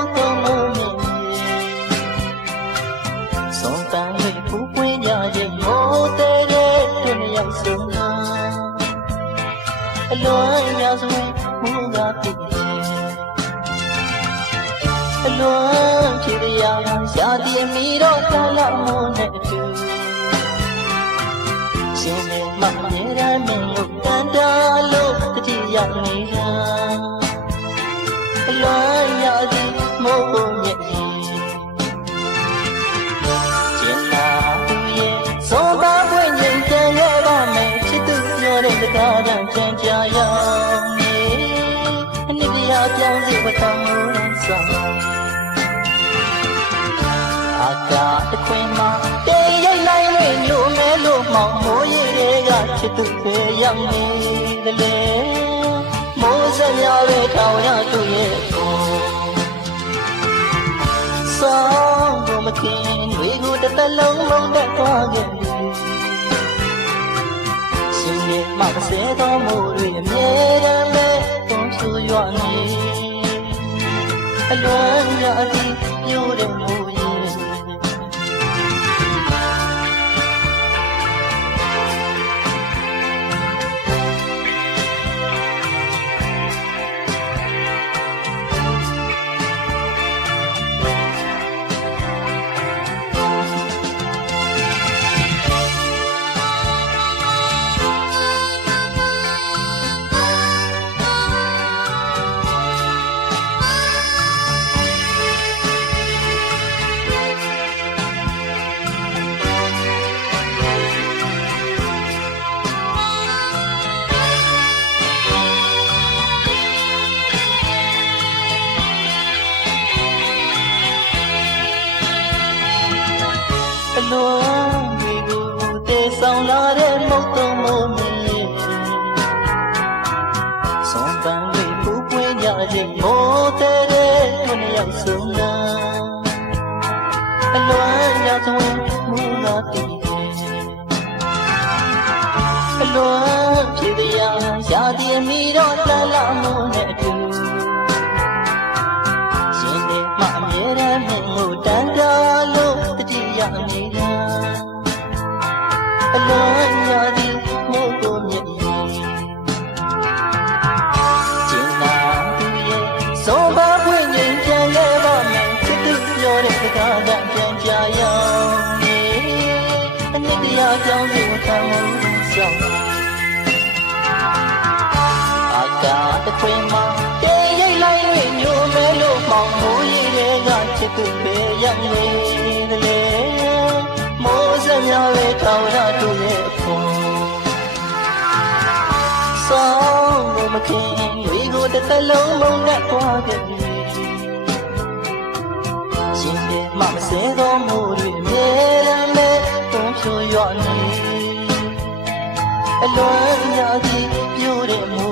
ုတ်တုံမှုမြင်စွန်တန်လေးဖူးပွင့်ကြခြင်းမိုးတဲ့တဲ့တွင်ရောက်ဆုံးလာအလွန်ရစွဲမှုကပြည့်အလွန်ချစ်ရရှာတည်မီတော့တလမှုနဲ့အတူရှင်နေမှမြေရမင်းလို့တန်တာလို့တတိယနေတာ တဲ့ဆောင်အာကာတခွင်မှာတေးရိတ်လိုက်လို့လူမဲလို့မောင်မိုးရည်တွေကချစ်သူပဲရောက်နေတယ်လေမိုးစက်များပဲထောင်ရသူရဲ့ကိုစောင်းကိုမခင်တွေကိုတစ်သက်လုံးလုံးတက်သွားခဲ့ရှင်ရဲ့မပစေတော်မူတွေအမြဲတမ်းပဲပုံဆူရွနေ အလွန်ရသည်ပြိုးတဲ့မူ လွန်ဒီကိုတည်ဆောင်လာတဲ့မုတ်တုံမိုးမြင်စွန်တန်လေးပူပွင့်ကြခြင်းမိုးတဲ့တဲ့တွင်ရောက်ဆုံးလာအလွန်ရသွင်းမူလာတည်အလွန်ဖြစ်တရားရာဒီအမီတော့တလမှုနဲ့အတူရှင်နေမှအမြဲတမ်းမြင်လို့တန်တာလို့တတိယနေတာ ကြောင့်ဒီဝတ်တော်မှုဆောင်အာကာတခွင်မှာတေးရိတ်လိုက်လို့ညိုမဲလို့မောင်မိုးရည်တွေကချစ်သူပဲရောက်နေတယ်လေမိုးစက်များပဲထောင်ရသူရဲ့အဖို့ဆောင်းလို့မခင်တွေကိုတစ်သက်လုံးမုန်းနဲ့သွားခဲ့ပြီရှင်ရဲ့မမစဲသောမိုးတွေအမြဲ ချွန်ရွနေအလွမ်းများကြီးပြိုတဲ့မူ